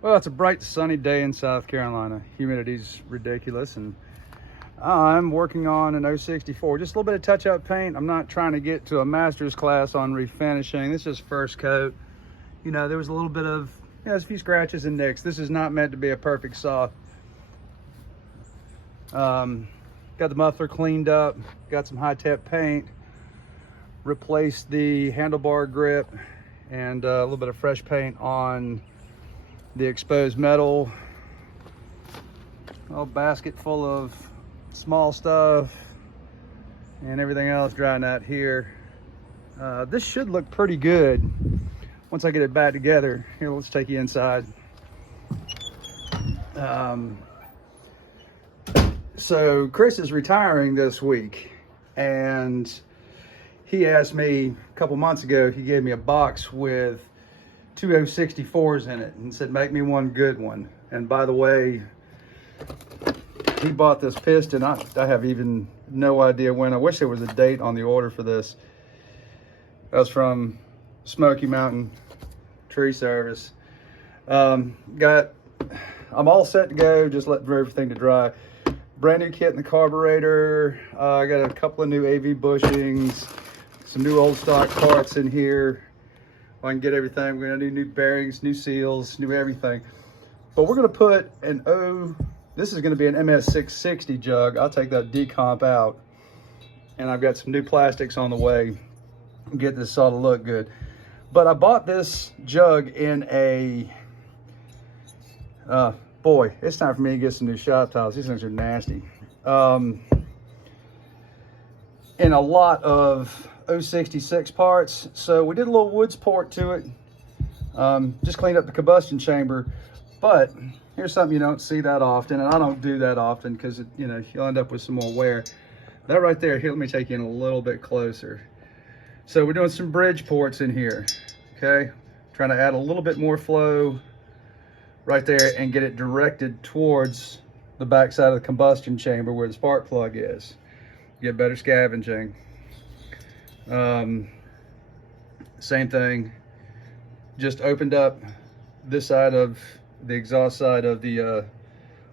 Well, it's a bright sunny day in South Carolina. Humidity's ridiculous, and I'm working on an 064. Just a little bit of touch-up paint. I'm not trying to get to a master's class on refinishing. This is first coat. You know, there was a little bit of, a few scratches and nicks. This is not meant to be a perfect saw. Got the muffler cleaned up, got some high-tech paint, replaced the handlebar grip, and a little bit of fresh paint on the exposed metal. A basket full of small stuff and everything else drying out here. This should look pretty good once I get it back together. Here, let's take you inside. So Chris is retiring this week, and he asked me a couple months ago, he gave me a box with 2 064s in it and said, make me one good one. And by the way, he bought this piston. I have even no idea when. I wish there was a date on the order for this. That was from Smoky Mountain Tree Service. I'm all set to go, just let everything to dry. Brand new kit in the carburetor. I got a couple of new AV bushings, some new old stock parts in here. I can get everything. We're gonna do new bearings, new seals, new everything. But we're gonna put this is gonna be an MS660 jug. I'll take that decomp out. And I've got some new plastics on the way. Get this saw to look good. But I bought this jug in a, boy, it's time for me to get some new shop tiles. These things are nasty. In a lot of 066 parts. So we did a little wood support to it. Just cleaned up the combustion chamber. But here's something you don't see that often, and I don't do that often because you'll end up with some more wear. That right there, here, let me take you in a little bit closer. So we're doing some bridge ports in here, okay? Trying to add a little bit more flow right there and get it directed towards the back side of the combustion chamber where the spark plug is. Get better scavenging. Same thing, just opened up this side of the exhaust side of the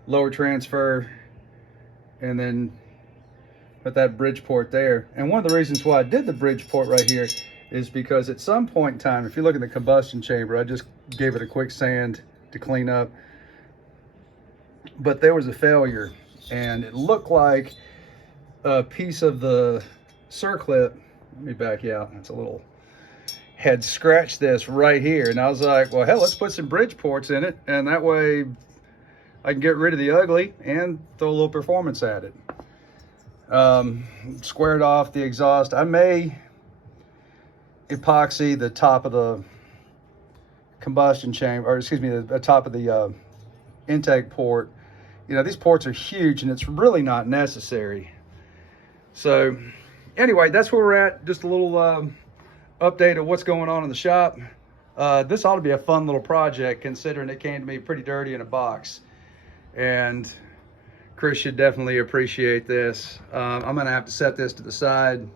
lower transfer, and then put that bridge port there. And one of the reasons why I did the bridge port right here is because at some point in time, if you look at the combustion chamber, I just gave it a quick sand to clean up, but there was a failure, and it looked like a piece of the circlip. Let me back you out. It's a little, had scratched this right here. And I was like, well, hell, let's put some bridge ports in it. And that way I can get rid of the ugly and throw a little performance at it. Squared off the exhaust. I may epoxy the top of the combustion chamber, or excuse me, the top of the intake port. These ports are huge and it's really not necessary. So anyway, that's where we're at. Just a little update of what's going on in the shop. This ought to be a fun little project considering it came to me pretty dirty in a box. And Chris should definitely appreciate this. I'm gonna have to set this to the side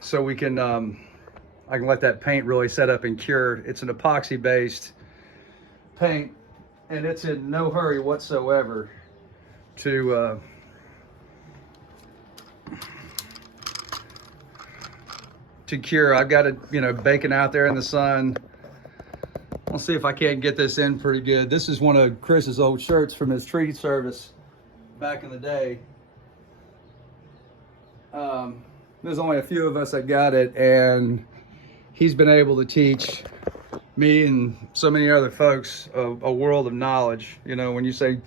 so we can, I can let that paint really set up and cure. It's an epoxy based paint and it's in no hurry whatsoever to cure. I've got it, baking out there in the sun. I'll see if I can't get this in pretty good. This is one of Chris's old shirts from his tree service back in the day. There's only a few of us that got it, and he's been able to teach me and so many other folks a world of knowledge. When you say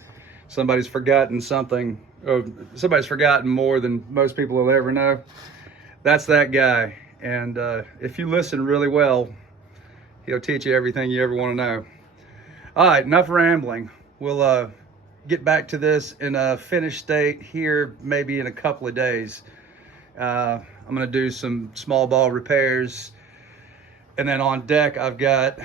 somebody's forgotten something, or somebody's forgotten more than most people will ever know, that's that guy. And if you listen really well, he'll teach you everything you ever want to know. All right, enough rambling. We'll get back to this in a finished state here, maybe in a couple of days. I'm gonna do some small ball repairs. And then on deck, I've got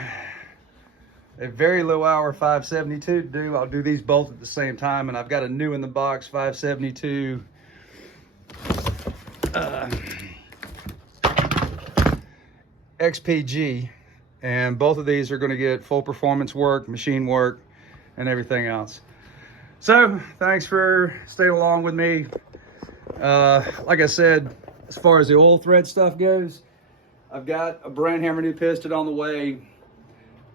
a very low hour 572 to do. I'll do these both at the same time. And I've got a new in the box 572 XPG And both of these are going to get full performance work, machine work, and everything else. So thanks for staying along with me. Like I said, as far as the oil thread stuff goes, I've got a brand hammer new piston on the way.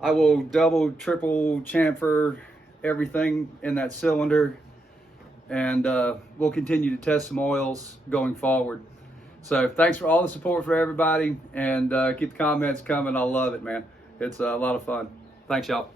I will double, triple chamfer everything in that cylinder, and we'll continue to test some oils going forward. So thanks for all the support for everybody, and keep the comments coming. I love it, man. It's a lot of fun. Thanks, y'all.